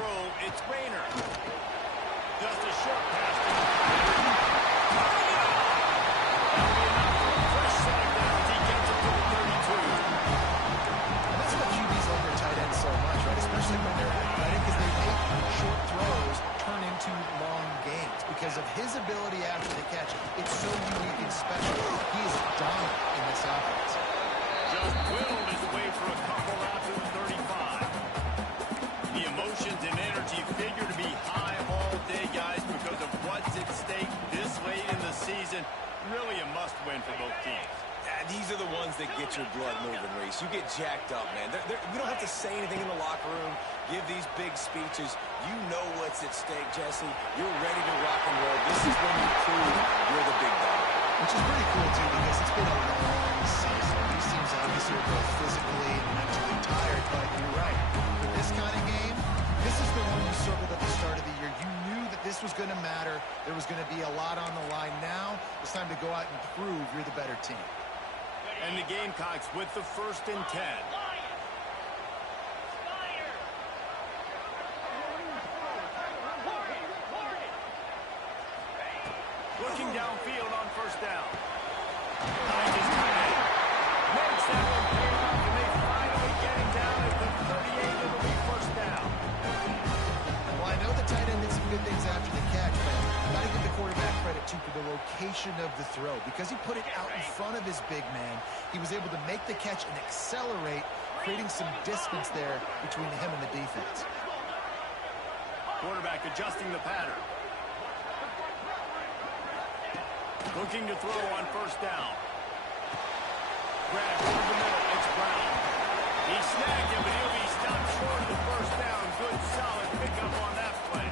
throw. It's Rayner. Just a short pass to the that'll be enough for a fresh set of downs. He gets it to the 32. And that's what QBs love their tight ends so much, right? Especially when they're athletic, because they make short throws turn into long gains. Because of his ability after the catch, it's so unique and special. He is dominant in this offense. Just whittled his way for a couple out to the 35. The emotions and energy figure to be high all day, guys, because of what's at stake this late in the season. Really a must-win for both teams. These are the ones that get your blood moving, Reese. You get jacked up, man. We don't have to say anything in the locker room, give these big speeches. You know what's at stake, Jesse. You're ready to rock and roll. This is when you prove you're the big dog. Which is pretty cool, too, because it's been a long season. These teams obviously are both physically and mentally tired, but you're right. For this kind of game, this is the one you circled at the start of the year. You knew that this was going to matter. There was going to be a lot on the line. Now it's time to go out and prove you're the better team. And the Gamecocks with the 1st and 10. Looking downfield on 1st down. Makes that one pay off, and they finally get him down at the 38. It'll be 1st down. Well, I know the tight end did some good things after the catch, but got to give the quarterback credit, too, for the location of the throw. Because he put it out in front of his big man, he was able to make the catch and accelerate, creating some distance there between him and the defense. Quarterback adjusting the pattern. Looking to throw on 1st down. Grab over the middle. It's Brown. He snagged him, but he'll be stopped short of the 1st down. Good, solid pickup on that play.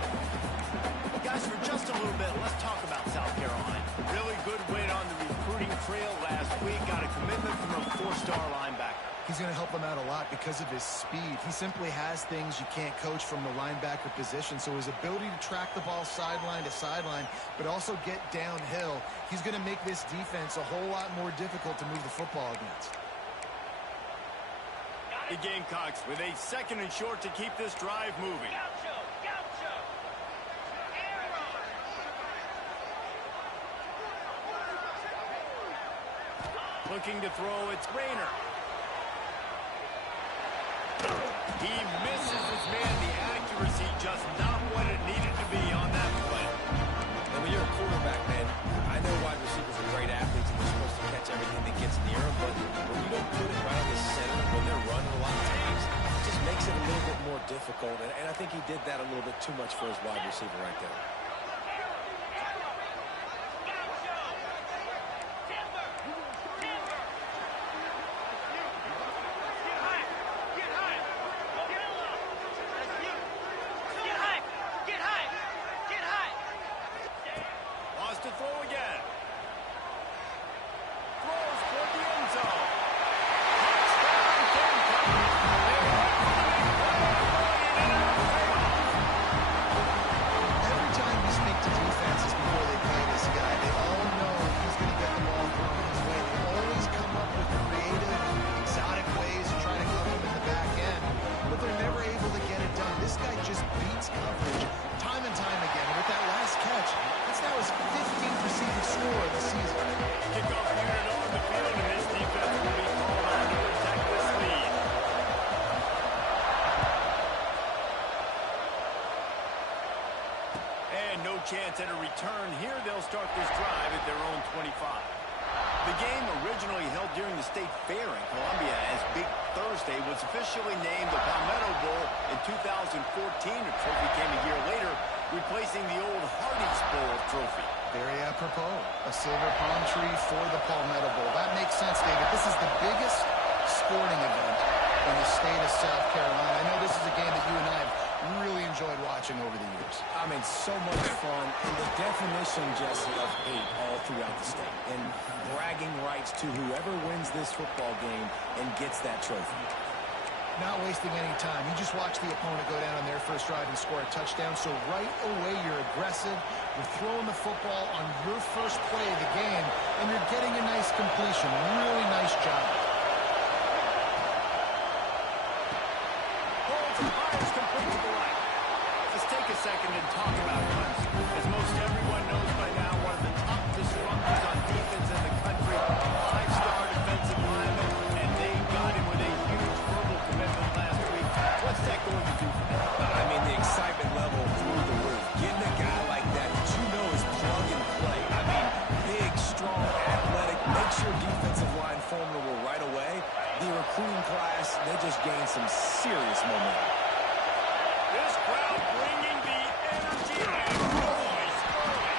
Guys, for just a little bit, let's talk about South Carolina. Really good win on the recruiting trail last week. Got a commitment from a 4-star linebacker. He's going to help them out a lot because of his speed. He simply has things you can't coach from the linebacker position. So his ability to track the ball sideline to sideline, but also get downhill, he's going to make this defense a whole lot more difficult to move the football against. The Gamecocks with a 2nd and short to keep this drive moving. Looking to throw, it's Rayner. He misses his man. The accuracy just not what it needed to be on that play. And when you're a quarterback, man, I know wide receivers are great athletes and they're supposed to catch everything that gets near them, but when you don't put it right on the center, when they're running a lot of times, it just makes it a little bit more difficult. And I think he did that a little bit too much for his wide receiver right there. To throw again. Throws toward the end zone. Touchdown, Gamecocks. Every time you speak to defenses before they play this guy, they all know he's going to get the ball thrown his way. They always come up with creative, exotic ways to try to cover him in the back end, but they're never able to get it done. This guy just beats coverage time and time again. And with that last catch, that's now his 15th receiving score of the season. Kickoff unit on the field, and this defense will be called on to protect this lead. And no chance at a return. Here they'll start this drive at their own 25. The game, originally held during the State Fair in Columbia as Big Thursday, was officially named the Palmetto Bowl in 2014. A trophy came a year later, replacing the old Hardee's Bowl trophy. Very apropos. A silver palm tree for the Palmetto Bowl. That makes sense, David. This is the biggest sporting event in the state of South Carolina. I know this is a game that you and I have really enjoyed watching over the years. I mean, so much fun. And the definition, Jesse, of hate all throughout the state. And bragging rights to whoever wins this football game and gets that trophy. Not wasting any time. You just watch the opponent go down on their first drive and score a touchdown. So right away, you're aggressive. You're throwing the football on your first play of the game, and you're getting a nice completion. Really nice job. Holds and fires complete to the right. and talk about Clemson. As most everyone knows by now, one of the top disruptors on defense in the country, five-star defensive lineman, and they got him with a huge verbal commitment last week. What's that going to do for them? I mean, the excitement level through the roof. Getting a guy like that you know is plug and play. I mean, big, strong, athletic, makes your defensive line formidable right away. The recruiting class, they just gained some serious momentum. This crowd bringing the energy and noise early.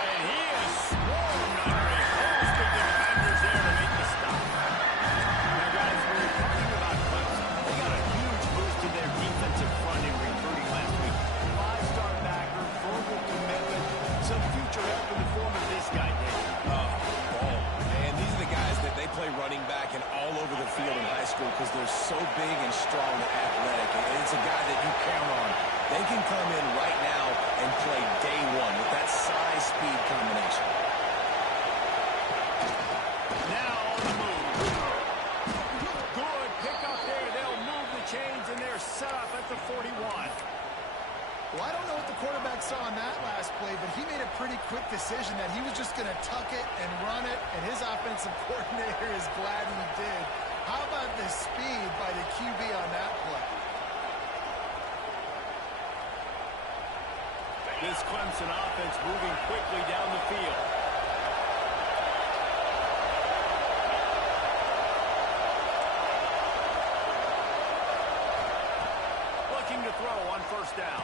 And he is swarmed under a host of defenders there to make the stop. Now, guys, we were talking about Clemson. They got a huge boost to their defensive front in recruiting last week. Five-star backer, verbal commitment, some future help in the form of this guy, Dave. And these are the guys that they play running back and all over the field in high school because they're so big and strong and athletic. And it's a guy that you count on. They can come in right now and play day one with that size-speed combination. Now on the move. Good pick up there. They'll move the chains, and they're set up at the 41. Well, I don't know what the quarterback saw on that last play, but he made a pretty quick decision that he was just going to tuck it and run it, and his offensive coordinator is glad he did. How about the speed by the QB on that play? This Clemson offense moving quickly down the field. Looking to throw on first down.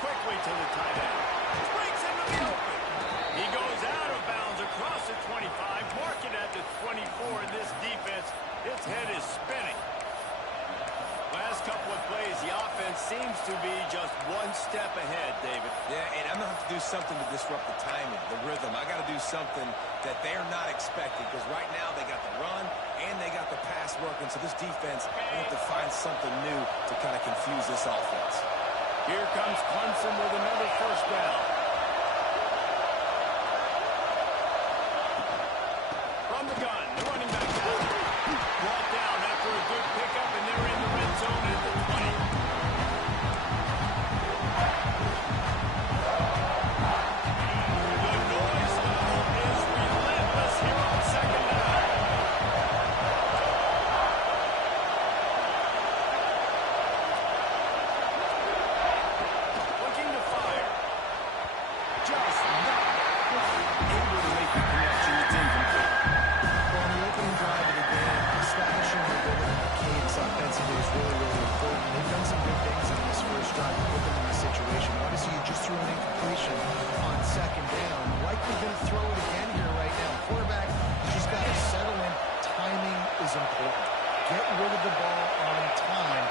Quickly to the tight end. Springs into the open. He goes out of bounds across the 25, marking at the 24 in this defense. Its head is spinning. Last couple of plays, the offense seems to be just one step ahead, David. Yeah, and I'm going to have to do something to disrupt the timing, the rhythm. I got to do something that they're not expecting because right now they got the run and they got the pass working. So this defense, they have to find something new to kind of confuse this offense. Here comes Clemson with another first down. From the gun, the running back down. Brought down after a good pickup, and they're in the red zone at the 20. The noise level is relentless here on second down. Looking to fire. Just not able to make the connection. It's incomplete. Well, on the opening drive of the game, establishing the rhythm and the cadence offensively is really, really important. They've done some good things on this first drive to put them in this situation. Obviously, you just threw an incompletion on second down. Likely going to throw it again here right now. Quarterback just got to settle in. Timing is important. Get rid of the ball on time.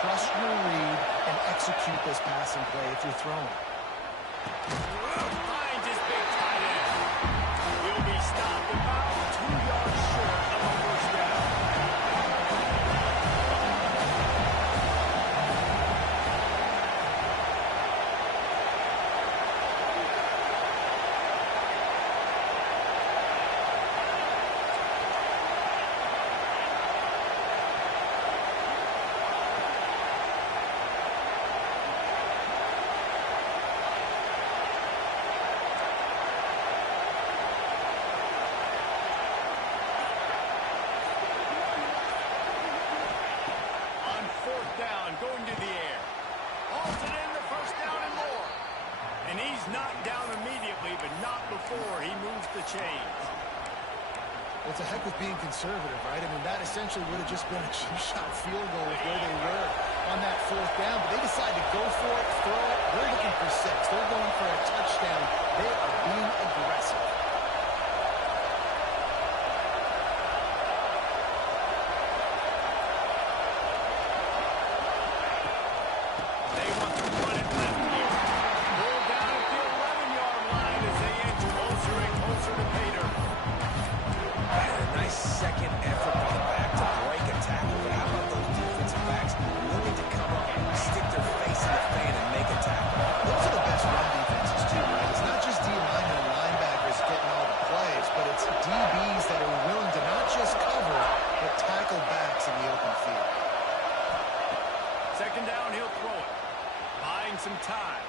Trust your read and execute this passing play if you're throwing. Finds his big tight end. He'll be stopped about 2 yards short of a first down. Going to the air. Hauls it in the first down and more. And he's knocked down immediately, but not before he moves the chains. Well, it's a heck with being conservative, right? I mean, that essentially would have just been a cheap-shot field goal with where they were on that fourth down. But they decided to go for it, throw it. They're looking for 6. They're going for a touchdown. They are being aggressive. Second down, he'll throw it. Buying some time.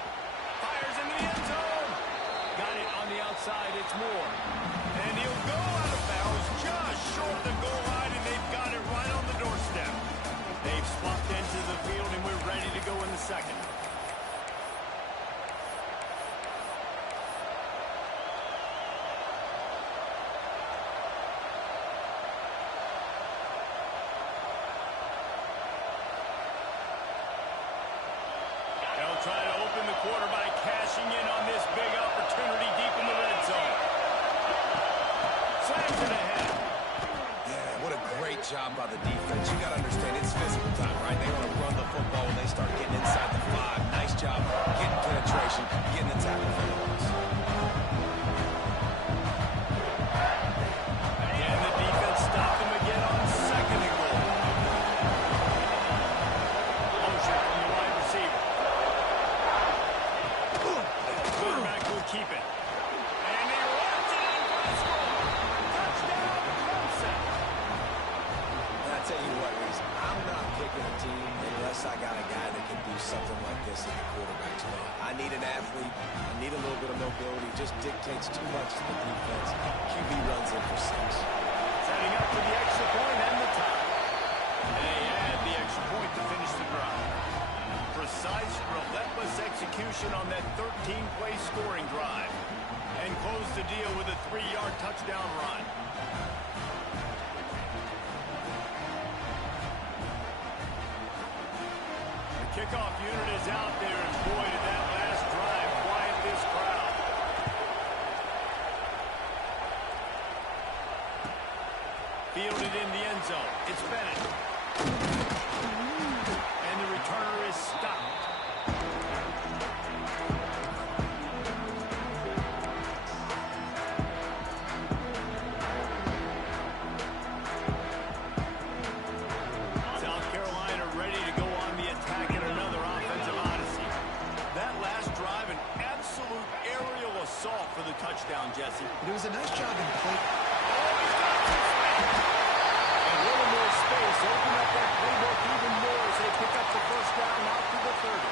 Fires into the end zone. Got it on the outside. It's Moore. And he'll go out of bounds just short of the goal line, and they've got it right on the doorstep. They've swapped into the field, and we're ready to go in the second. They'll try to open the quarter by cashing in on this big opportunity deep in the red zone. Slams it ahead. Yeah, what a great job by the defense. You got to understand, it's physical time, right? They want to run the football when they start getting inside the 5. Nice job getting penetration, getting the tackle for the loss. And the defense stopped him again on second and goal. Motion from the wide receiver. Quarterback will keep it. And he runs it in for a score. Touchdown, Clemson. And I tell you what, Reese, I'm not picking a team unless I got a guy that can do something like this in the quarterback spot. I need an athlete. I need a little bit of mobility. It just dictates too much to the defense. QB runs in for 6. Setting up for the extra point and the tie. They add the extra point to finish the drive. Precise, relentless execution on that 13-play scoring drive. And close the deal with a 3-yard touchdown run. The kickoff unit is out there, and boy, did that last drive quiet this crowd. Fielded in the end zone. It's Bennett. And the returner is stopped. South Carolina ready to go on the attack in another offensive odyssey. That last drive, an absolute aerial assault for the touchdown, Jesse. It was a nice job in play. And a little more space, open up that playbook even more as they pick up the first down out to the 30.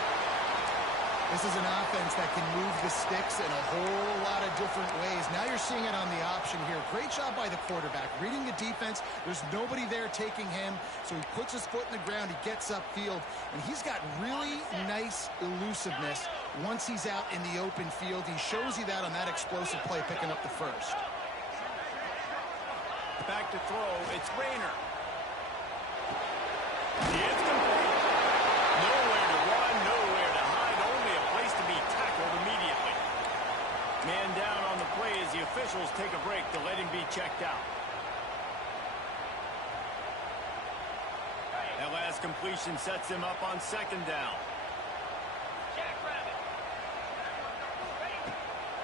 This is an offense that can move the sticks in a whole lot of different ways. Now you're seeing it on the option here. Great job by the quarterback. Reading the defense, there's nobody there taking him, so he puts his foot in the ground, he gets upfield, and he's got really nice elusiveness once he's out in the open field. He shows you that on that explosive play, picking up the first. Back to throw, it's Rayner. It's complete. Nowhere to run, nowhere to hide, only a place to be tackled immediately. Man down on the play as the officials take a break to let him be checked out. That last completion sets him up on second down.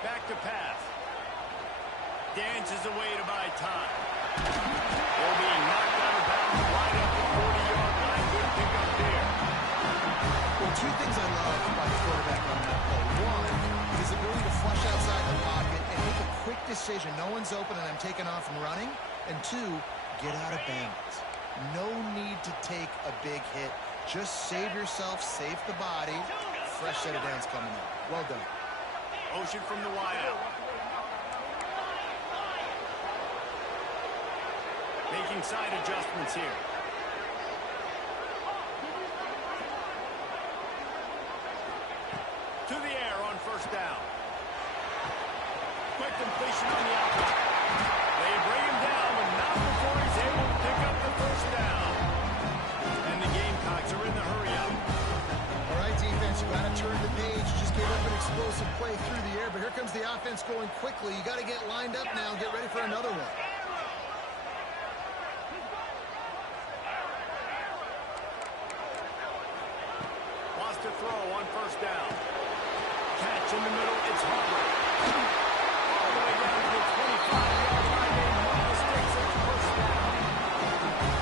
Back to pass. Dances away to buy time. They're being knocked out of bounds right up the 40-yard line. Good pickup there. Well, 2 things I love by the quarterback on that play. 1, his ability to flush outside the pocket and make a quick decision. No one's open and I'm taking off and running. And 2, get out of bounds. No need to take a big hit. Just save yourself, save the body. Fresh set of downs coming up. Well done. Motion from the wideout. Making side adjustments here. To the air on first down. Quick completion on the outlet. They bring him down, but not before he's able to pick up the first down. And the Gamecocks are in the hurry-up. All right, defense, you got to turn the page. Just gave up an explosive play through the air, but here comes the offense going quickly. You got to get lined up now and get ready for another one. To throw on first down. Catch in the middle, it's Harper. All the way down to the 25-yard line. They move the sticks at first down.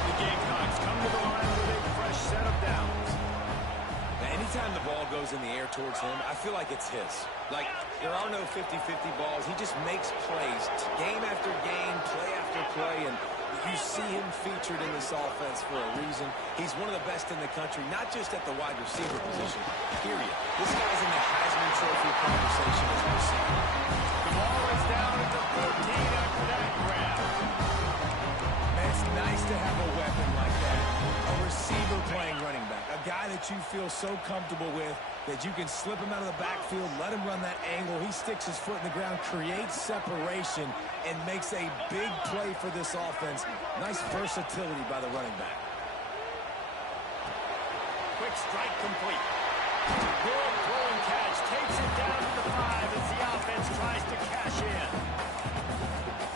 The Gamecocks come to the line with a fresh set of downs. Now, anytime the ball goes in the air towards him, I feel like it's his. Like, there are no 50-50 balls. He just makes plays, game after game, play after play, and you see him featured in this offense for a reason. He's one of the best in the country, not just at the wide receiver position, period. This guy's in the Heisman Trophy conversation as a receiver. The ball is down at the 14 after that grab. Man, it's nice to have a weapon like that. A receiver playing running back. A guy that you feel so comfortable with that you can slip him out of the backfield, let him run that angle. He sticks his foot in the ground, creates separation, and makes a big play for this offense. Nice versatility by the running back. Quick strike complete. Good throwing catch. Takes it down to the 5 as the offense tries to cash in.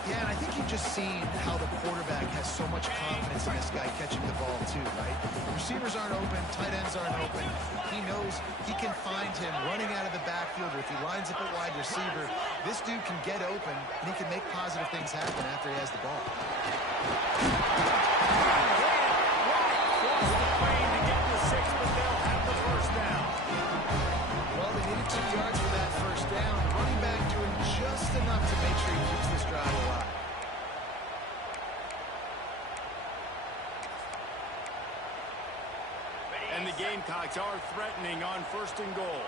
Yeah, and I think you've just seen how the quarterback has so much confidence in this guy catching the ball too, right? Receivers aren't open, tight ends aren't open. He knows he can find him running out of the backfield, or if he lines up a wide receiver, this dude can get open, and he can make positive things happen after he has the ball. Cross the plane to get the 6, but they'll have the first down. Well, they needed 2 yards for that first down. Running back doing just enough to make sure he keeps this drive alive. And the Gamecocks are threatening on 1st and goal.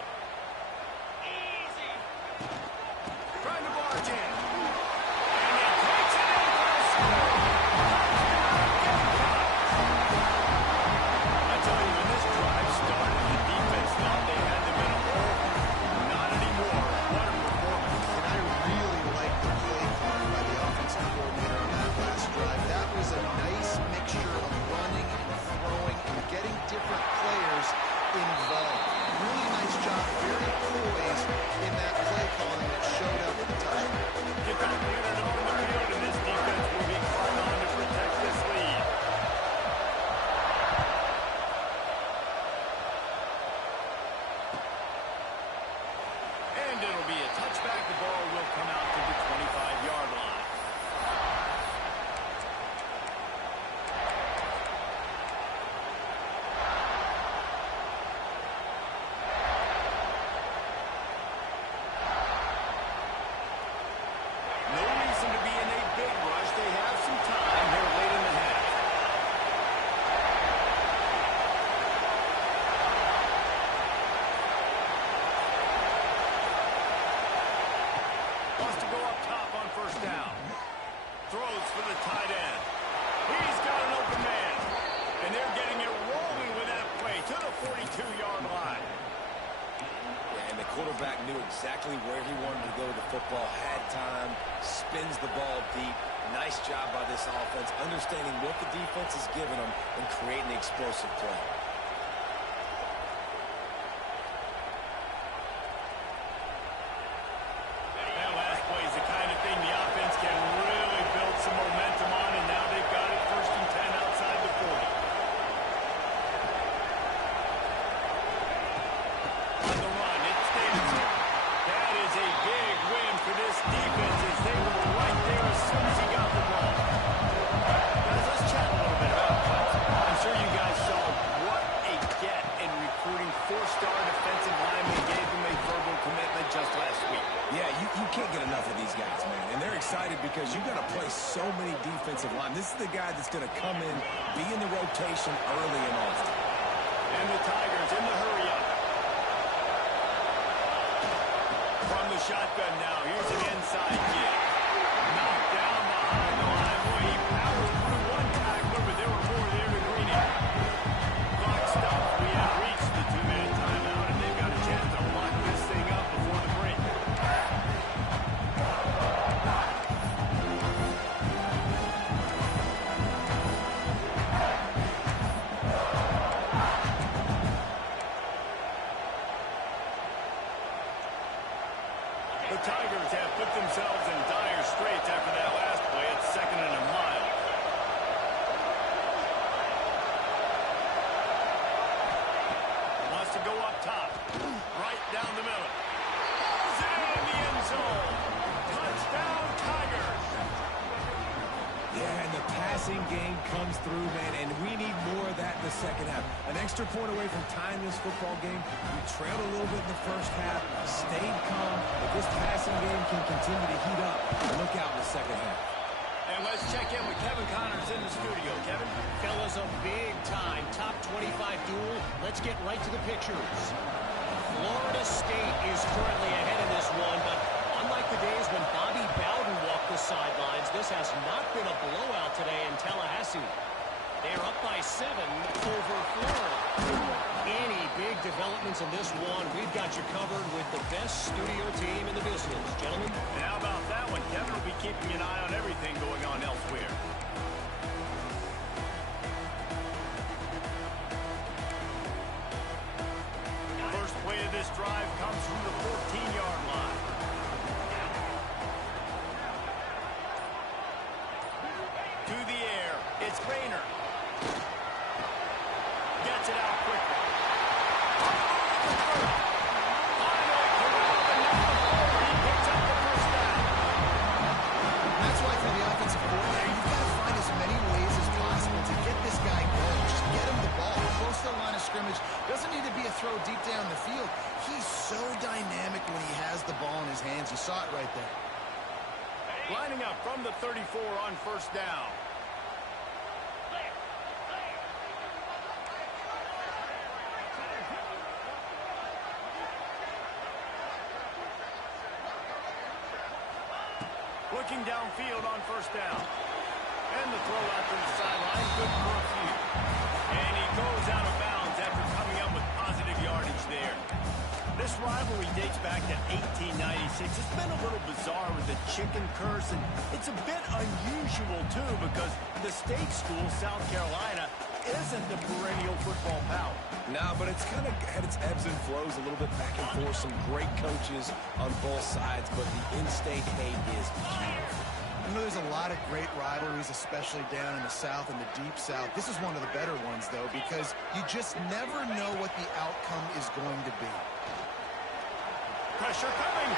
Trying to barge in. And he takes it in for a score. I tell you, when this drive started, the defense thought they had them in a hole. Not anymore. What a performance. And I really like the play calling by the offensive coordinator on that last drive. That was a nice mixture of running and throwing and getting different players involved. Really nice job, very poised in that play calling that showed up at the touchdown. Get that unit on the field, and this defense will be called on to protect this lead. And it'll be a touchback. The ball will come out to the 25-yard line. No reason to be in a big rush. They have some time here late in the half. Wants to go up top on 1st down. Throws for the tight end. He's got an open man. And they're getting it rolling with that play to the 42-yard line. Yeah, and the quarterback knew exactly where he wanted to go with the football, had time, spins the ball deep. Nice job by this offense, understanding what the defense is giving them and creating the explosive play. That last play is the kind of thing the offense can really build some momentum on, and now they've got it 1st and 10 outside the 40. On the run, it's Davidson. That is a big win for this defense as they were right there as soon as he got the ball. Guys, let's chat a little bit about Clemson. I'm sure you guys saw what a get in recruiting 4-star defensive linemen gave them a verbal commitment just last week. Yeah, you can't get enough of these guys, man. And they're excited because you've got to play so many defensive line. This is the guy that's going to come in, be in the rotation early and often. And the Tigers in the hurry-up. From the shotgun now, here's an inside kick. Knocked down behind the line. Boy, he powers through one tackler, but there were more there to greet him. Clock stopped. We have reached the 2-minute timeout, and they've got a chance to lock this thing up before the break. The Tigers have put themselves in dire straits after that last play. It's 2nd and a mile. Wants to go up top. Right down the middle. Pulls it in the end zone. Touchdown, Tigers. Yeah, and the passing game comes through, man, and we need more of that in the second half. An extra point away from tying this football game. We trailed a little bit in the first half, stayed calm, but this passing game can continue to heat up. Look out in the second half. And let's check in with Kevin Connors the studio. Kevin? Fellas, a big-time top 25 duel. Let's get right to the pictures. Florida State is currently ahead in this one, but unlike the days when Bobby Bowden walked the sidelines, this has not been a blowout today in Tallahassee. They're up by 7 over Florida. Any big developments in this one, we've got you covered with the best studio team in the business. Gentlemen? And how about that one? Kevin will be keeping an eye on everything going on elsewhere. First play of this drive comes from the 14-yard line. To the air, it's Rayner. Gets it out quickly. That's why for the offensive coordinator, you've got to find as many ways as possible to get this guy going. Just get him the ball close to the line of scrimmage. Doesn't need to be a throw deep down the field. He's so dynamic when he has the ball in his hands. You saw it right there. Lining up from the 34 on first down. Looking downfield on first down. And the throw out to the sideline. Good for a few. And he goes out of bounds after coming up with positive yardage there. This rivalry dates back to 1896. It's been a little bizarre with the chicken curse, and it's a bit unusual, too, because the state school, South Carolina, isn't the perennial football power. No, but it's kind of had its ebbs and flows a little bit back and forth. Some great coaches on both sides, but the in-state hate is huge. I know there's a lot of great rivalries, especially down in the South and the Deep South. This is one of the better ones, though, because you just never know what the outcome is going to be. Pressure coming.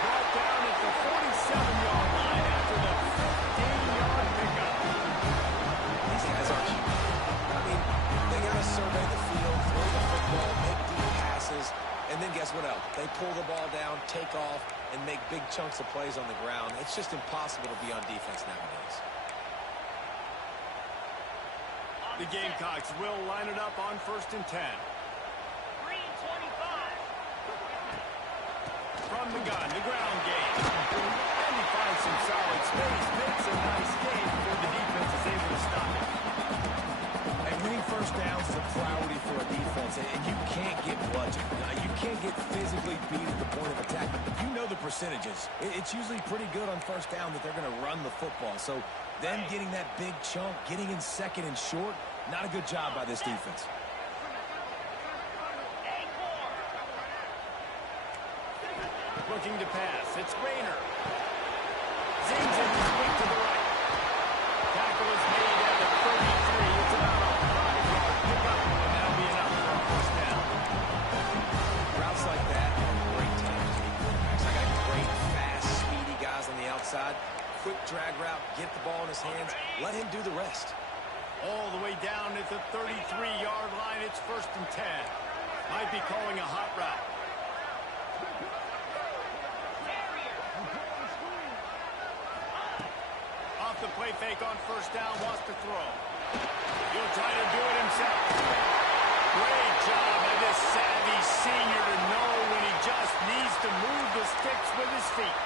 Brought down at the 47-yard line after the 15-yard pickup. These guys aren't huge. I mean, they got to survey the field, throw the football, make deep passes, and then guess what else? They pull the ball down, take off, and make big chunks of plays on the ground. It's just impossible to be on defense nowadays. The Gamecocks will line it up on 1st and 10. From the gun, the ground game. And he finds some solid space. Makes a nice game before the defense is able to stop it. And winning first downs is a priority for a defense, and you can't get bludgeoned. You can't get physically beat at the point of attack. You know the percentages. It's usually pretty good on first down that they're going to run the football. So them getting that big chunk, getting in second and short, not a good job by this defense. Looking to pass. It's Rayner. Zings it quick to the right. Tackle is made at the 33. It's about a 5-yard pickup, and that'll be enough for a first down. Routes like that are great times to be quarterbacks. I got great, fast, speedy guys on the outside. Quick drag route, get the ball in his hands, let him do the rest. All the way down at the 33-yard line. It's 1st and 10. Might be calling a hot route. Off the play fake on first down, wants to throw. He'll try to do it himself. Great job by this savvy senior to know when he just needs to move the sticks with his feet.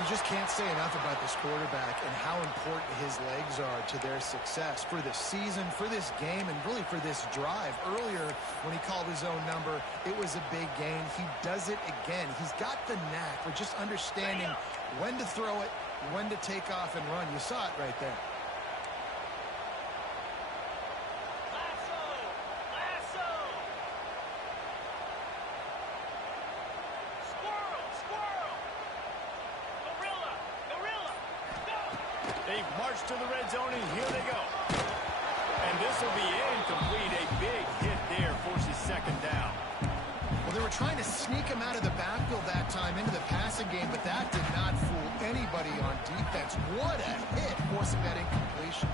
You just can't say enough about this quarterback and how important his legs are to their success for this season, for this game, and really for this drive. Earlier, when he called his own number, it was a big gain. He does it again. He's got the knack for just understanding when to throw it, when to take off and run. You saw it right there. They've marched to the red zone, and here they go. And this will be incomplete. A big hit there forces 2nd down. Well, they were trying to sneak him out of the backfield that time into the passing game, but that did not fool anybody on defense. What a hit, forcing that incompletion.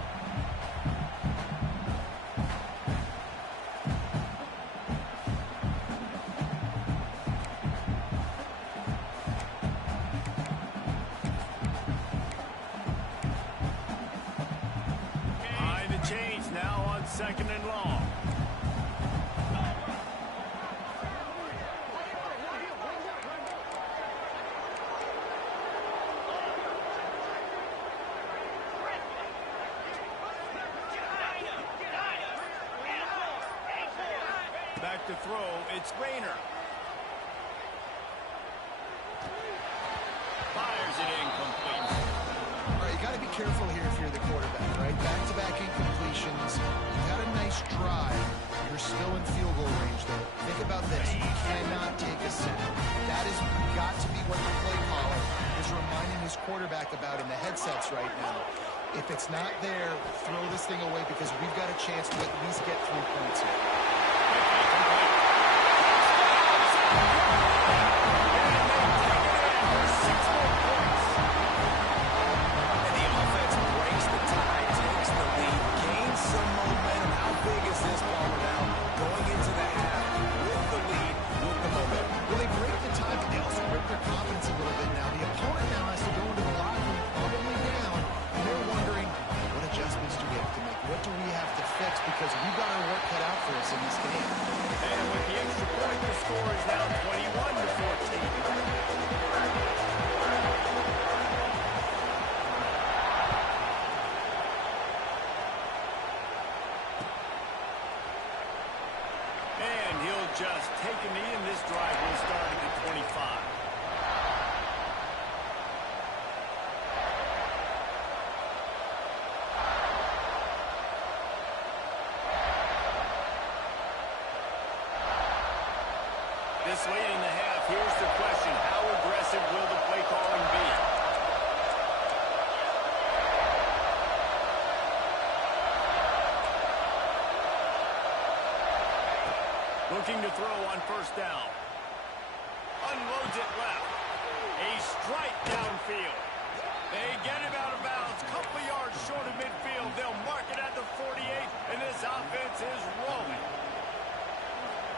second and long. Back to throw, it's Rayner. Fires it incomplete. All right, you got to be careful here if you're the quarterback, right? Back-to-back incompletions. You got a nice drive. You're still in field goal range, though. Think about this. You cannot take a sack. That has got to be what the play caller is reminding his quarterback about in the headsets right now. If it's not there, throw this thing away because we've got a chance to at least get 3 points here. Because we've got our work cut out for us in this game. And with the extra point, the score is now 21-14. And he'll just take a knee, and this drive will start at the 25. This late in the half, here's the question. How aggressive will the play calling be? Looking to throw on first down. Unloads it left. A strike downfield. They get him out of bounds. Couple yards short of midfield. They'll mark it at the 48, and this offense is rolling.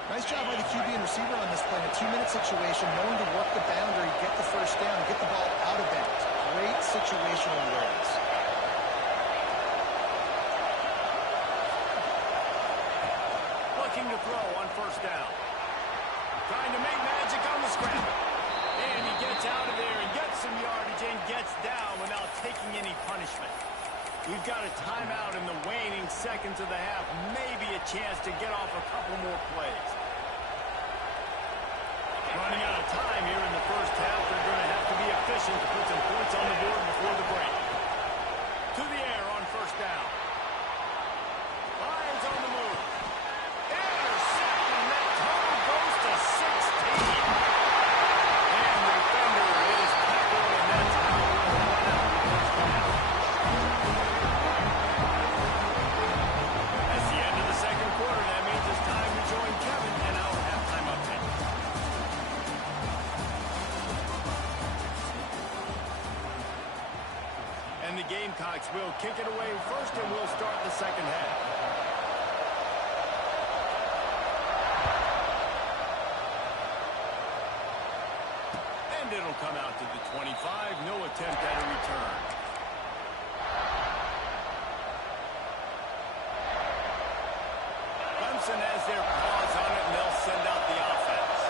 Nice job by the QB and receiver on this play. In a 2-minute situation, knowing to work the boundary, get the first down, and get the ball out of bounds. Great situational awareness. Looking to throw on first down. Trying to make magic on the scramble. And he gets out of there and gets some yardage and gets down without taking any punishment. We've got a timeout in the waning seconds of the half. Maybe a chance to get off a couple more plays. Running out of time here in the first half. They're going to have to be efficient to put some points on the board before the break. To the air on first down. Lions on the move. Intercepted, and that total goes to 16. And the defender is tackled, and that's how we'll run out the first half. That's the end of the second quarter. That means it's time to join Kevin in our halftime update. And the Gamecocks will kick it away first, and we'll start the second half. And it'll come out to the 25. No attempt at a return. Clemson has their paws on it, and they'll send out the offense.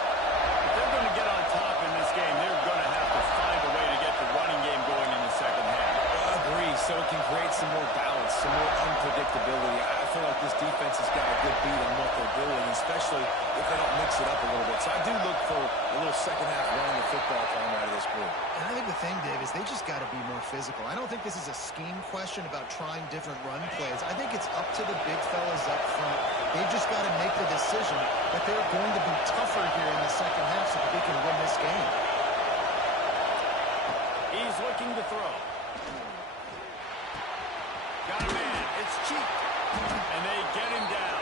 If they're going to get on top in this game, they're going to have to find a way to get the running game going in the second half. Agree, so it can create some more balance, some more unpredictability. I feel like this defense has got a good beat on what they're doing, especially if they don't mix it up a little bit. So I do look for a little second half running the football coming out of this group. And I think the thing, Dave, is they just got to be more physical. I don't think this is a scheme question about trying different run plays. I think it's up to the big fellas up front. They've just got to make the decision that they're going to be tougher here in the second half so that they can win this game. He's looking to throw. Got a man. It's cheap. And they get him down.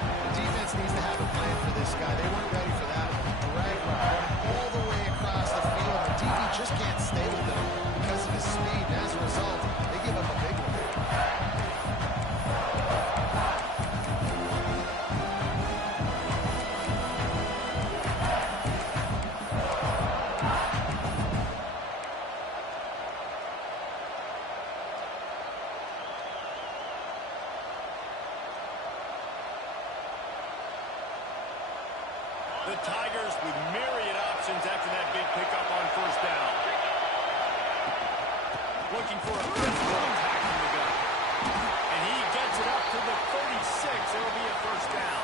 The defense needs to have a plan for this guy. They weren't ready for that. Drag run all the way across the field. The DB just can't stay with him because of his speed. And as a result, they give up a big one. The Tigers with myriad options after that big pickup on first down. Looking for a physical attack from the gun. And he gets it up to the 36. It'll be a first down.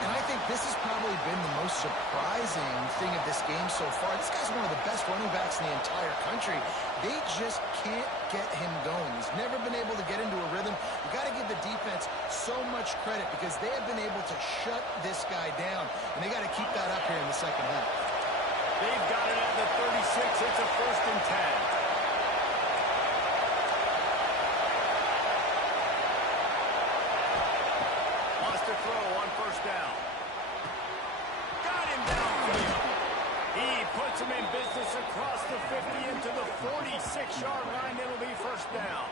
And I think this has probably been the most surprising thing of this game so far. This guy's one of the best running backs in the entire country. They just can't get him going. He's never been able to get into a rhythm. You got to give the defense so much credit because they have been able to shut this guy down. And they got to keep that up here in the second half. They've got it at the 36. It's a 1st and 10. Throw on first down. Got him downfield. He puts him in business across the 50 into the 46-yard line. It'll be first down.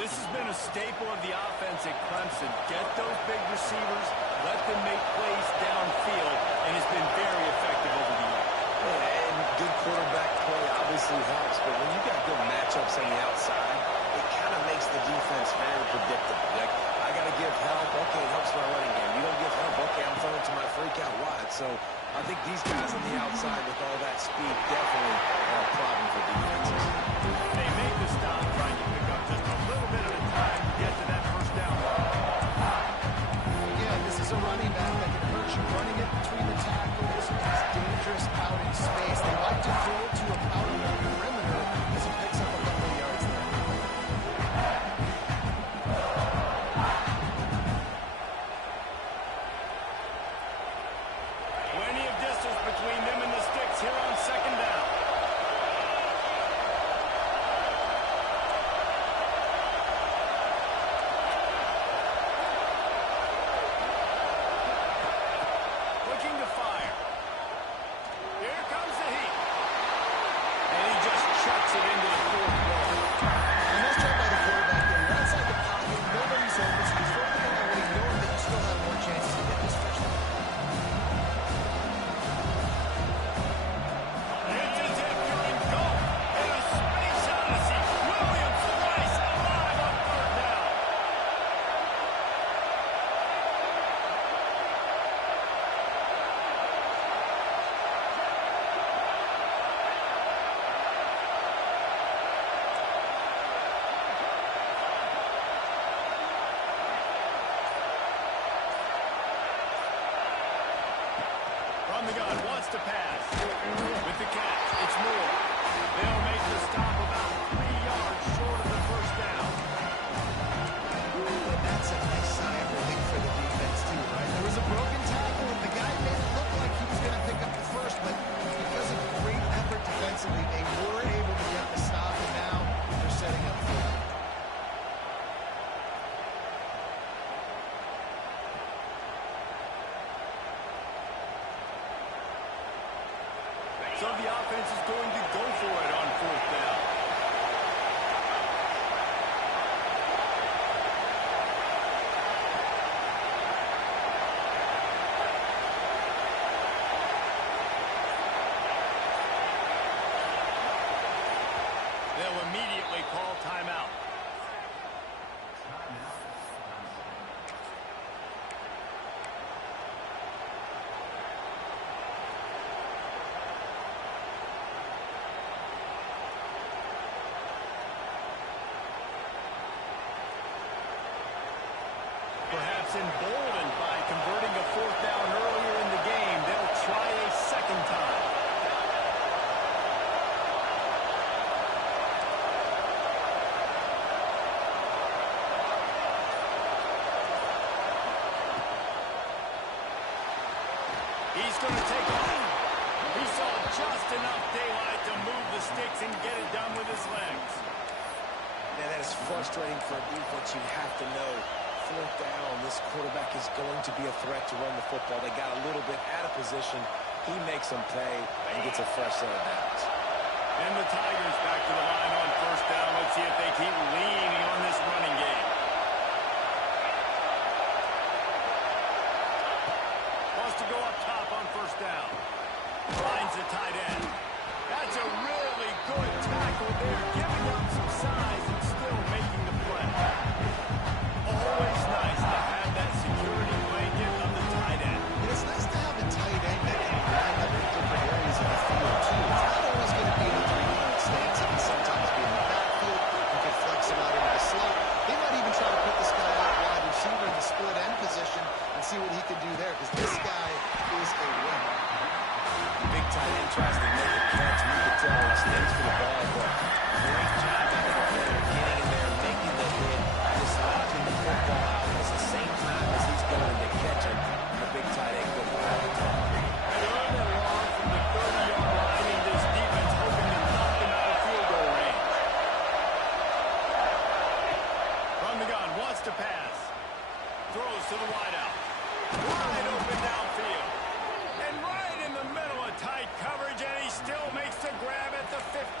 This has been a staple of the offense at Clemson. Get those big receivers, let them make plays downfield, and it's been very effective over the years. Yeah, and good quarterback play obviously helps, but when you got good matchups on the outside, it kind of makes the defense very predictable. Like, I got to give help. Okay, it helps my running game. You don't give help. Okay, I'm throwing to my freak out wide. So I think these guys on the outside with all that speed definitely are a problem for defenses. They make the stop trying to pick up just a little bit of time to get to that first down. Yeah, this is a running back that can hurt you. Running it between the tackles is dangerous out in space. They like to throw it to a out on the perimeter as he picks up a couple of yards there. Plenty of distance between them and the sticks here on second down. Looking to fire. Here comes the heat. And he just chucks it into the 4th row. And nice job by the quarterback there. You're outside the pocket. Nobody's open, so you throw the ball away knowing that you still have more chances to get this first down. It's as if you're in go in a space odyssey. Williams Rice alive on 3rd down. From the gun, wants to pass. With the catch, it's Moore. They'll make the stop about 3 yards short of the first down. And that's a nice sign of relief for the defense, too, right? There was a broken tackle, and the guy made it look like he was going to pick up the first, but because of great effort defensively, they were able to get the stop, and now they're setting up for it. So the offense is going to go for it on 4th down. They'll immediately call timeout. Perhaps emboldened by converting a 4th down earlier in the game, they'll try a second time. He's going to take off. He saw just enough daylight to move the sticks and get it done with his legs. Man, that is frustrating for a defense. You have to know 4th down, this quarterback is going to be a threat to run the football. They got a little bit out of position. He makes them pay and gets a fresh set of downs. And the Tigers back to the line on first down. Let's see if they keep leaning on this running game. Wants to go up top on first down. Finds the tight end. That's a really good tackle there, giving up some size and still making the play. Always nice to have that security blanket of the tight end. It's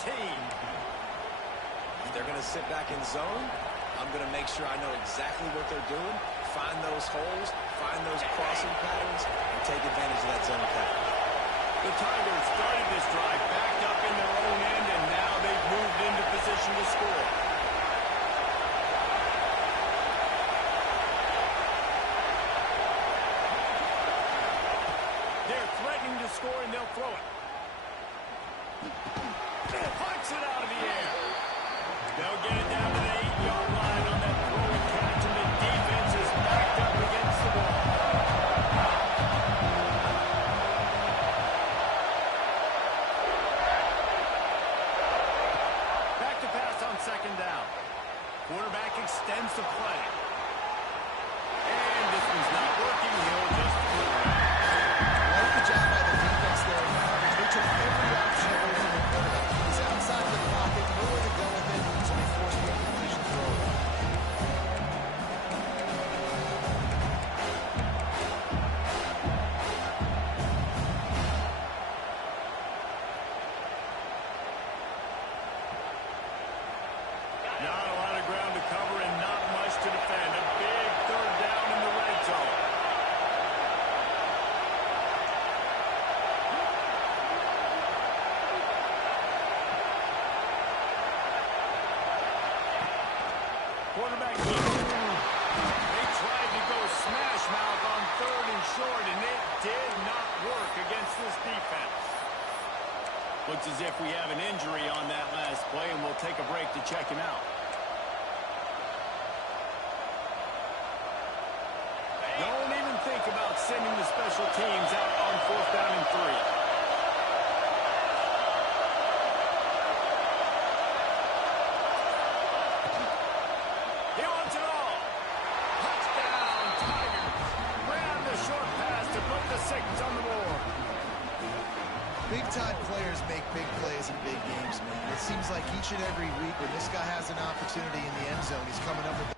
team. If they're going to sit back in zone, I'm going to make sure I know exactly what they're doing, find those holes, find those crossing patterns, and take advantage of that zone coverage. The Tigers started this drive backed up in their own end, and now they've moved into position to score. They're threatening to score, and they'll throw it. Punts it out of the air. They'll get it down to the 8-yard line on that throw and catch, and the defense is backed up against the wall. Back to pass on second down. Quarterback extends the play. And this one's not working. He'll just throw it. Like the job by the defense there. They took every option away from the quarterback. He was outside of the pocket, nowhere to go with it, so they forced the incompletion throw. Not a lot of ground to cover and not much to defend. A big third down in the red zone. Quarterback keeps it. They tried to go smash mouth on third and short, and it did not work against this defense. Looks as if we have an injury on that last play, and we'll take a break to check him out. Don't even think about sending the special teams out on 4th down and 3. He wants it all. Touchdown, Tigers. Grab the short pass to put the 6 on the board. Big-time players make big plays in big games, man. It seems like each and every week when this guy has an opportunity in the end zone, he's coming up with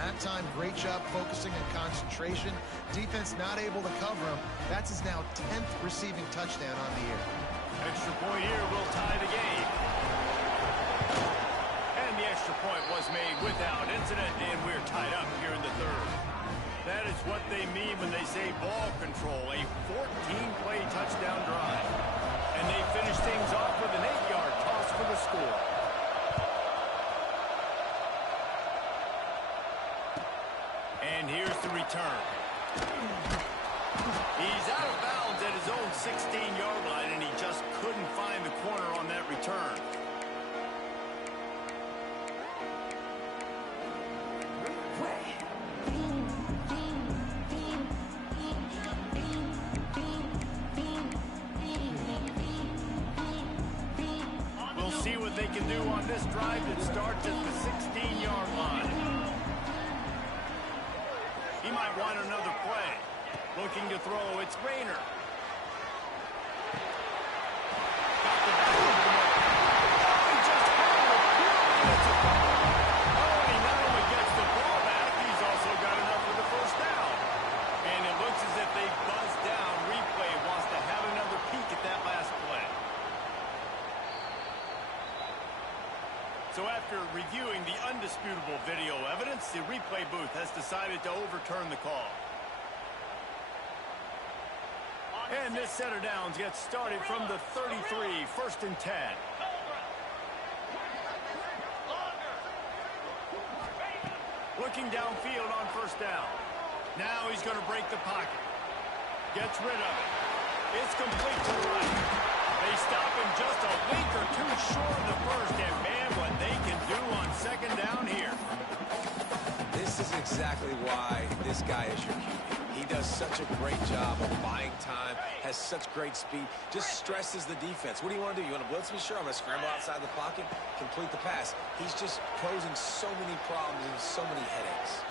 that time. Great job focusing and concentration. Defense not able to cover him. That's his now 10th receiving touchdown on the year. Extra point here will tie the game. And the extra point was made without incident, and we're tied up here in the third. That is what they mean when they say ball control, a 14-play touchdown drive. And they finish things off with an 8-yard toss for the score. And here's the return. He's out of bounds at his own 16-yard line, and he just couldn't find the corner on that return. We'll see what they can do on this drive that starts at the 16-yard line. He might want another play. Looking to throw, it's Rayner. Got the back over the middle. He just handled it. It's a fumble. Oh, he not only gets the ball back, he's also got enough for the first down. And it looks as if they buzzed down. Replay wants to have another peek at that last play. So after reviewing the undisputable video evidence, the replay booth has decided to overturn the call. And this set of downs gets started from the 33, 1st and 10. Looking downfield on 1st down. Now he's going to break the pocket. Gets rid of it. It's complete to the right. They stop him just a link or two short of the first. And man, what they can do on 2nd down here. This is exactly why this guy is your QB. He does such a great job of buying time, has such great speed, just stresses the defense. What do you want to do? You want to blitz me? Sure, I'm going to scramble outside the pocket, complete the pass. He's just posing so many problems and so many headaches.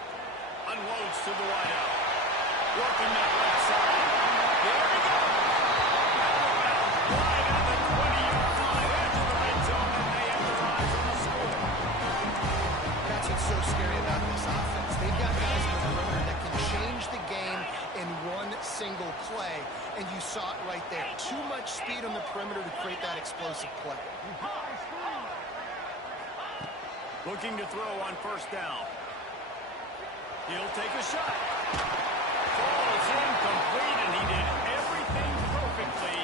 Unloads to the wideout. Working that left side. There we go. Wide on the 20-yard line. Into the red zone, and they have their eyes on the score. That's what's so scary about this offense. They've got guys in the perimeter that can change the game in one single play, and you saw it right there. Too much speed on the perimeter to create that explosive play. Looking to throw on 1st down. He'll take a shot. Falls incomplete, and he did everything perfectly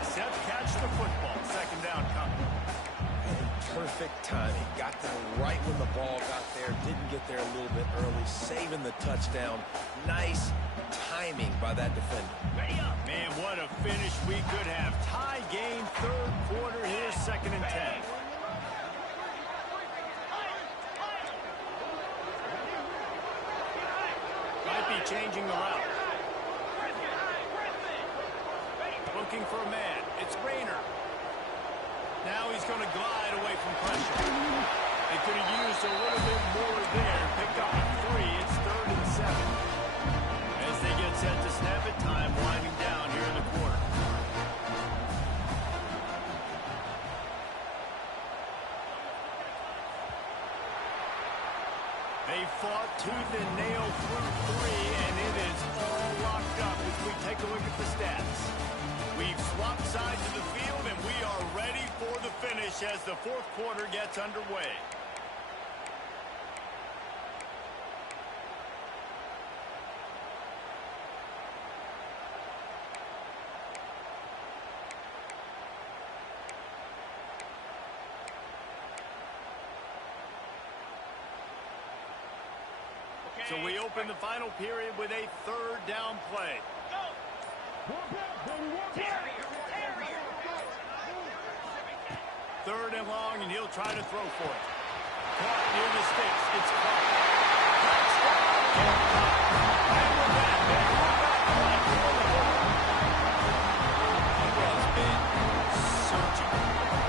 except catch the football. 2nd down coming. And perfect timing. Got there right when the ball got there. Didn't get there a little bit early. Saving the touchdown. Nice timing by that defender. Man, what a finish we could have. Tie game, 3rd quarter here, 2nd and 10. Might be changing the route. Looking for a man. It's Rayner. Now he's going to glide away from pressure. They could have used a little bit more there. Pick up a 3. It's 3rd and 7. As they get set to snap it, time winding down here in the quarter. They fought tooth and nail through 3, and it is all locked up as we take a look at the stats. We've swapped sides of the field, and we are ready for the finish as the 4th quarter gets underway. So we open the final period with a 3rd down play. Third and long, and he'll try to throw for it. Caught near the sticks. It's caught. And with that, they move out the line for the quarter. He has been surgical,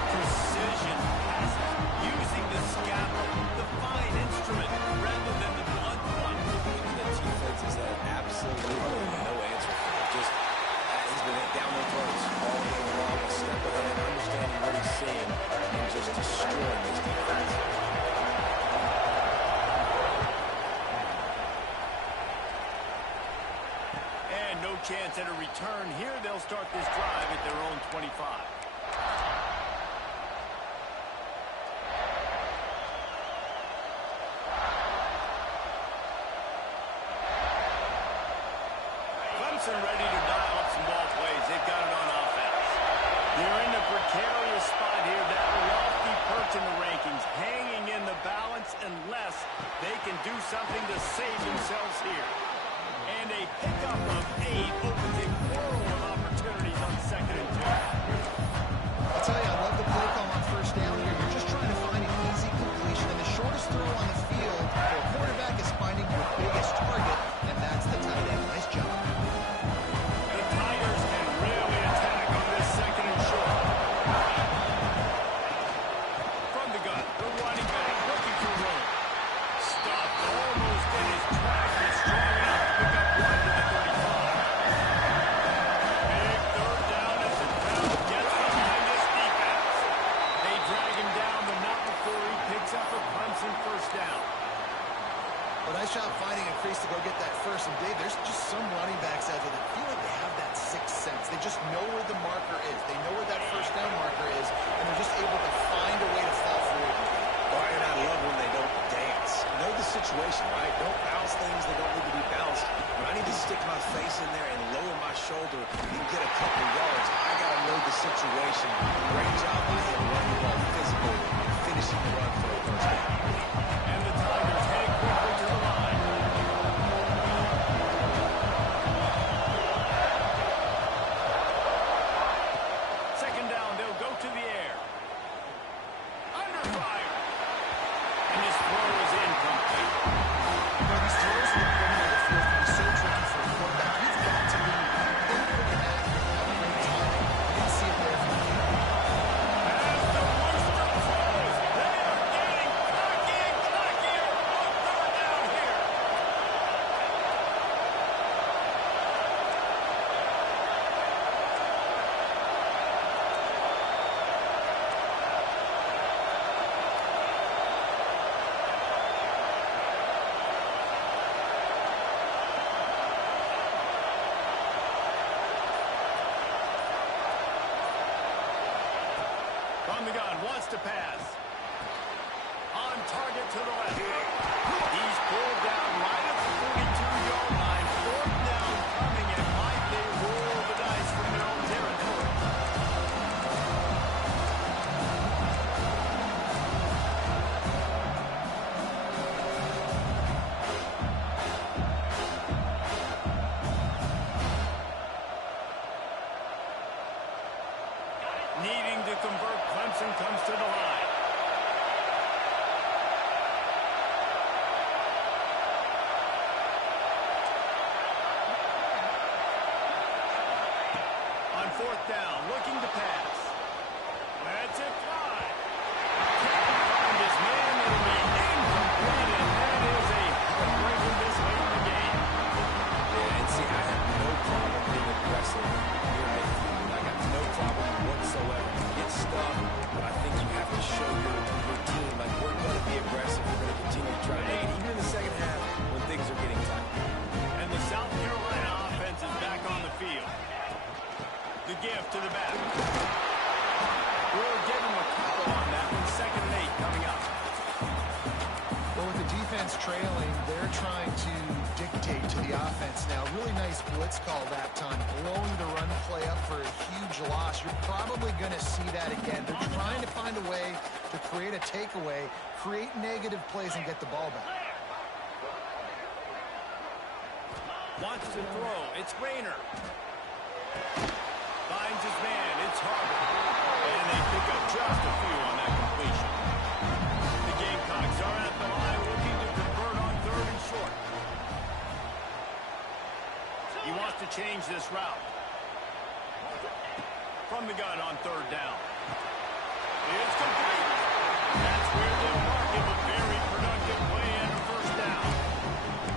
precision passes, using the scalpel, the fine instrument, rather than the blunt one. The defense has had absolutely no answer for it. Just he's been down their throats all game long, a step ahead, understanding what he's seeing, and just destroying this defense. And no chance at a return here. They'll start this drive at their own 25. Clemson ready to dial up some ball plays. They've got it on offense. They're in a precarious spot here. That lofty perch in the rankings, hanging in the balance unless they can do something to save themselves here. And a pickup of 8 opens a world of opportunities on 2nd and 2. I'll tell you, I love the play call on 1st down here. You're just trying to find an easy completion, and the shortest throw on the field for a quarterback is finding your biggest target, and that's the tight end. Nice job. The Tigers can really attack on this 2nd and short. From the gun, the running back looking for room. Stopped almost in his track, but strong enough to pick up 1 to the 35. Big 3rd down as the crowd gets behind this defense. They drag him down, but not before he picks up a Clemson 1st down. But nice job finding a crease to go get that first. And Dave, there's just some running backs out there that feel like they have that 6th sense. They just know where the marker is. They know where that 1st down marker is, and they're just able to find a way to fall forward. And I love when they don't dance. Know the situation, right? Don't bounce things that don't need to be bounced. When I need to stick my face in there and lower my my shoulder and get a couple yards. I got to know the situation. Great job by him running the ball physical, finishing the run for a first down. And the Tigers head quickly to the line. Second down, they'll go to the air. Under fire. And this throw is incomplete. You know, these throws from the corner of the field can be so tricky for a quarterback. You've got to be pinpoint accurate and have great timing. You didn't see it there from the field. As the rooster crows, they are getting cocky and cockier on third down here. From the gun, wants to pass. On target to the left. He's pulled down right at the 42-yard line. Fourth down coming, and might they roll the dice from their own territory. Needing to convert, Clemson comes to the line. On fourth down, looking to pass. Lets it fly. Can't find his man. It'll be incomplete, and that is a heartbreaker this late in the game. Yeah, and see, I have no problem being aggressive here in midfield. I got no problem whatsoever. Get stuck, but I think you have to show your team, like, we're going to be aggressive. We're going to continue to try to make it, even in the second half when things are getting tight. And the South Carolina offense is back on the field. The gift to the back. We'll give him a couple on that one. Second and 8 coming up. Well, with the defense trailing, they're trying to dictate to the offense now. Really nice blitz call that time, blowing the run play up for a huge loss. You're probably going to see that again. They're trying to find a way to create a takeaway, create negative plays, and get the ball back. Wants to throw. It's Rayner. Finds his man. It's Harvard. And they pick up just a few on that completion. The Gamecocks are at the line looking to convert on third and short. He wants to change this route. From the gun on third down. It's complete. That's where they'll mark him a very productive play and a first down.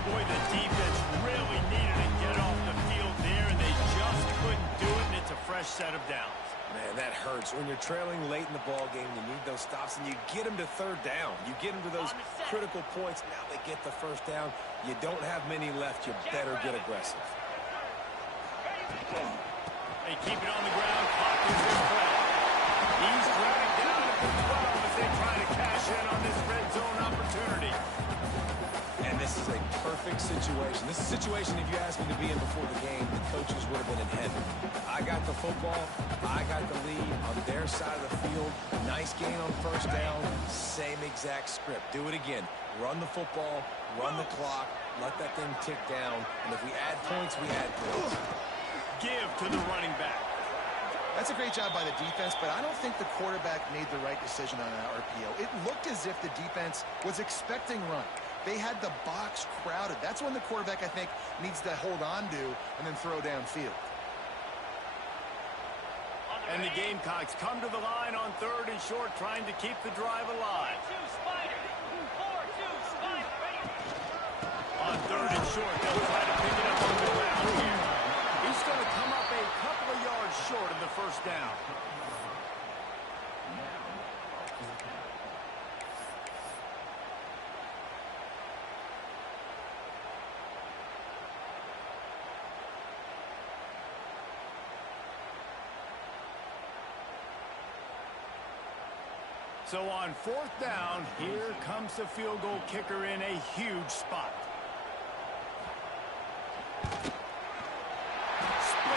Boy, the defense really needed to get off the field there, and they just couldn't do it, and it's a fresh set of downs. Man, that hurts. When you're trailing late in the ball game, you need those stops, and you get them to third down. You get them to those critical points. Now they get the first down. You don't have many left. You better get aggressive. They keep it on the ground. Clock is in play. He's dragged down at the 12 as they try to cash in on this red zone opportunity. And this is a perfect situation. This is a situation, if you asked me to be in before the game, the coaches would have been in heaven. I got the football. I got the lead on their side of the field. Nice gain on first down. Same exact script. Do it again. Run the football. Run the clock. Let that thing tick down. And if we add points, we add points. Give to the running back. That's a great job by the defense, but I don't think the quarterback made the right decision on that RPO. It looked as if the defense was expecting run. They had the box crowded. That's when the quarterback, I think, needs to hold on to and then throw downfield. And the Gamecocks come to the line on third and short, trying to keep the drive alive. On third and short, they'll try to pick it up on the ground here. He's going to come up a couple of yards short of the first down. So on fourth down, here comes the field goal kicker in a huge spot. Split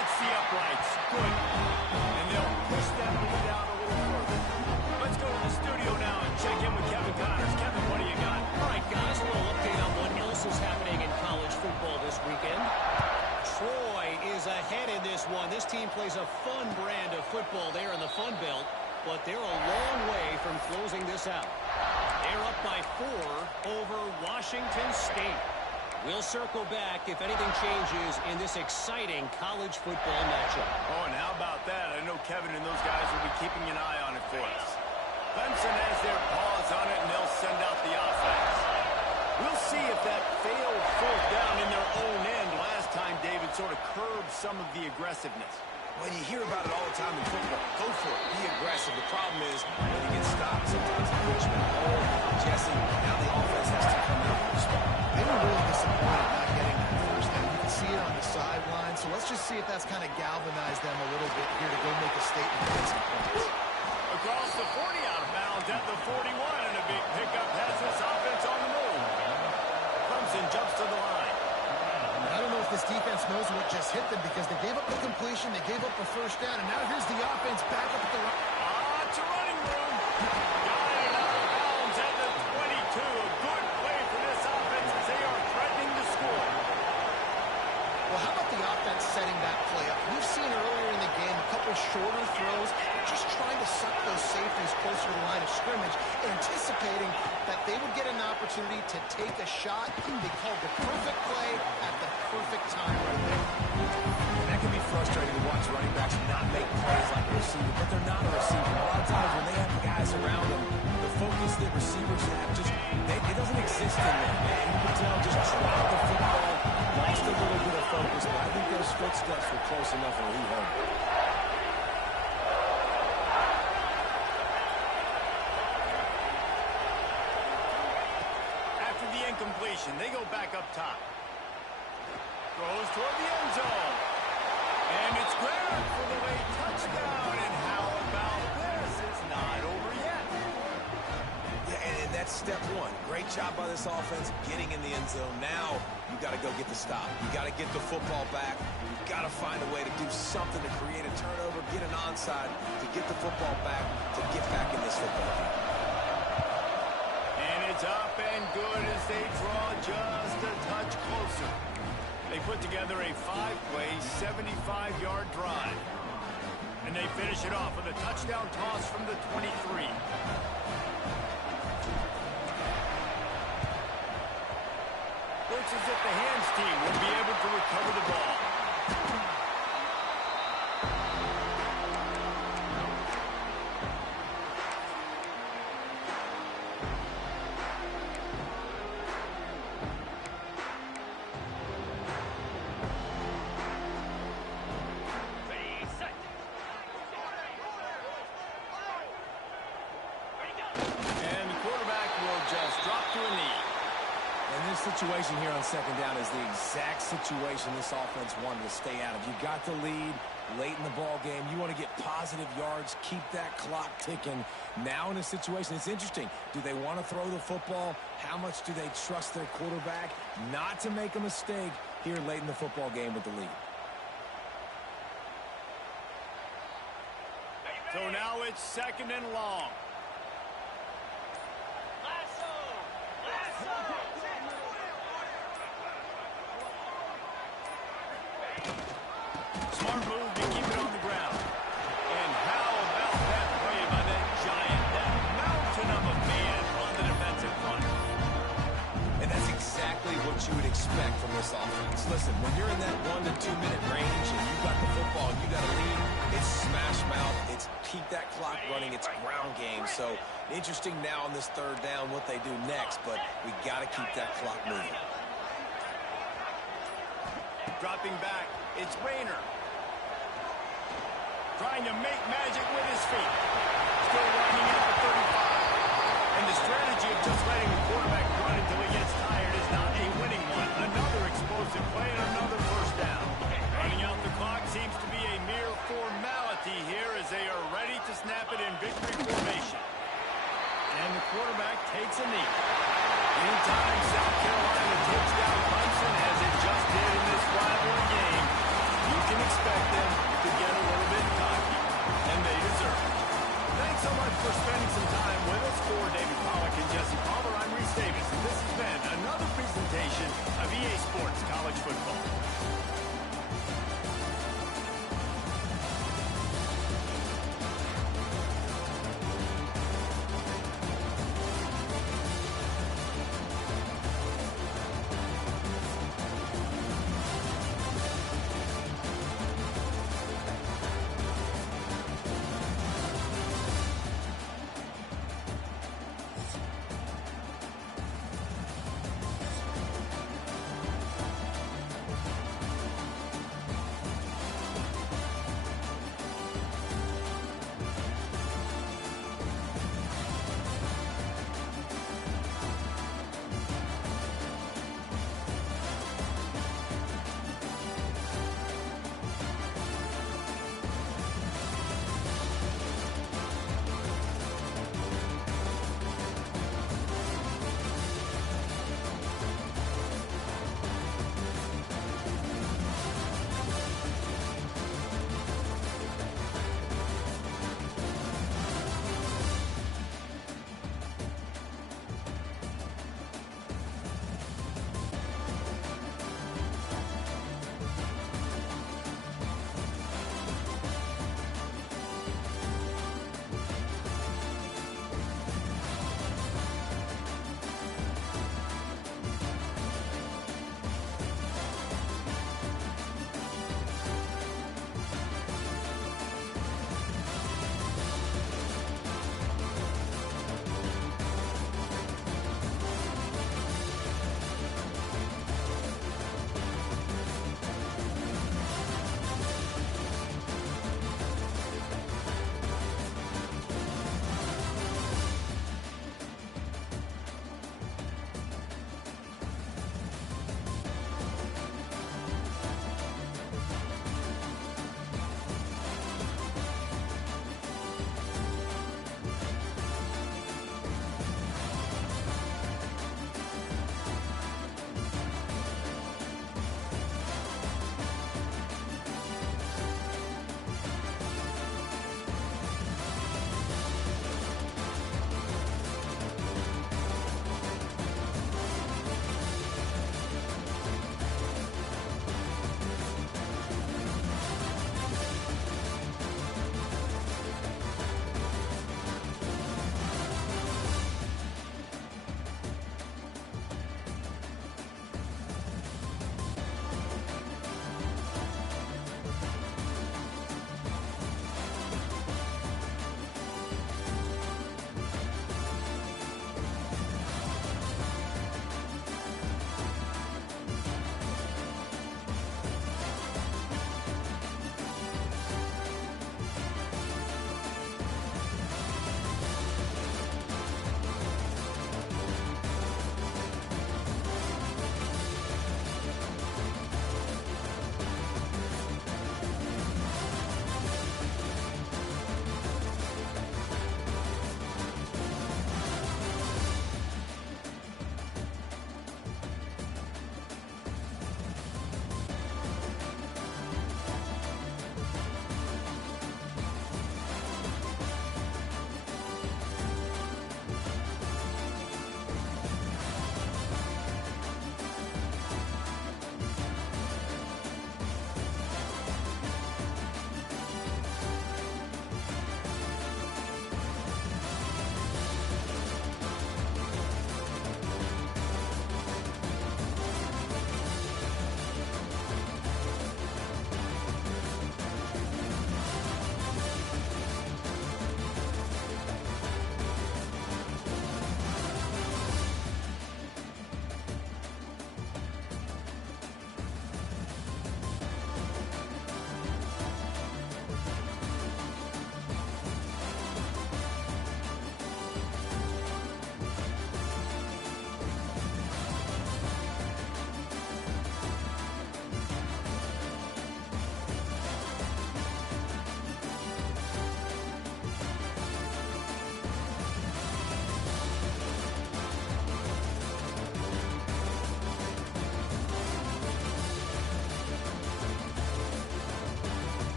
uprights. Good. And they'll push that lead out a little further. Let's go to the studio now and check in with Kevin Connors. Kevin, what do you got? All right, guys, a little update on what else is happening in college football this weekend. Troy is ahead in this one. This team plays a fun brand of football there in the Fun Belt, but they're a long way from closing this out. They're up by 4 over Washington State. We'll circle back if anything changes in this exciting college football matchup. Oh, and how about that? I know Kevin and those guys will be keeping an eye on it for us. Clemson has their paws on it, and they'll send out the offense. We'll see if that failed fourth down in their own end last time, David, sort of curbed some of the aggressiveness. When you hear about it all the time in football, go for it. Be aggressive. The problem is when you get stopped, sometimes the punishment. Oh, Jesse, now the offense has to come out and respond. They were really disappointed not getting that first down. You can see it on the sideline. So let's just see if that's kind of galvanized them a little bit here to go make a statement and get some points. Across the 40 out of bounds at the 41, and a big pickup has this offense on the move. Clemson jumps to the line. I don't know if this defense knows what just hit them because they gave up the completion, they gave up a first down, and now here's the offense back up at the line. It's a running room. Got it out of bounds at the 22. A good play for this offense as they are threatening to score. Well, how about the offense setting that play up? We've seen earlier in the game a couple shorter throws, just trying to suck those safeties closer to the line of scrimmage, anticipating that they would get an opportunity to take a shot. They called the perfect play at the perfect time right there. And that can be frustrating to watch running backs not make plays like a receiver, but they're not a receiver. A lot of times when they have guys around them, the focus that receivers have just, it doesn't exist in them. You can tell just drop the football, lost a little bit of focus, but I think those footsteps were close enough where he heard it. After the incompletion, they go back up top. Throws toward the end zone. And it's grabbed for the late touchdown. And how about this? It's not over yet. Yeah, and that's step one. Great job by this offense getting in the end zone. Now you got to go get the stop. You got to get the football back. You got to find a way to do something to create a turnover, get an onside, to get the football back, to get back in this football game. And it's up and good as they draw just a touch closer. They put together a 5-play, 75-yard drive. And they finish it off with a touchdown toss from the 23. Looks as if the hands team will be able to recover the ball. Situation here on second down is the exact situation this offense wanted to stay out of. You got the lead late in the ball game. You want to get positive yards, keep that clock ticking. Now in a situation, it's interesting. Do they want to throw the football? How much do they trust their quarterback not to make a mistake here late in the football game with the lead? So now it's second and long. Smart move to keep it on the ground. And how about that play by that giant, that mountain of a man on the defensive front? And that's exactly what you would expect from this offense. Listen, when you're in that 1 to 2 minute range and you got the football and you got a lead, it's smash mouth, it's keep that clock running, it's ground game. So interesting now on this third down what they do next, but we got to keep that clock moving. Dropping back, it's Rayner. Trying to make magic with his feet. Still running at the 35. And the strategy of just letting the quarterback run until he gets tired is not a winning one. Another explosive play and another first down. Running out the clock seems to be a mere formality here as they are ready to snap it in victory formation. And the quarterback takes a knee. Anytime South Carolina takes down Clemson, as it just did in this rivalry game, you can expect them to for spending some time with us. For David Pollack and Jesse Palmer, I'm Reese Davis, and this has been another presentation of EA Sports College Football.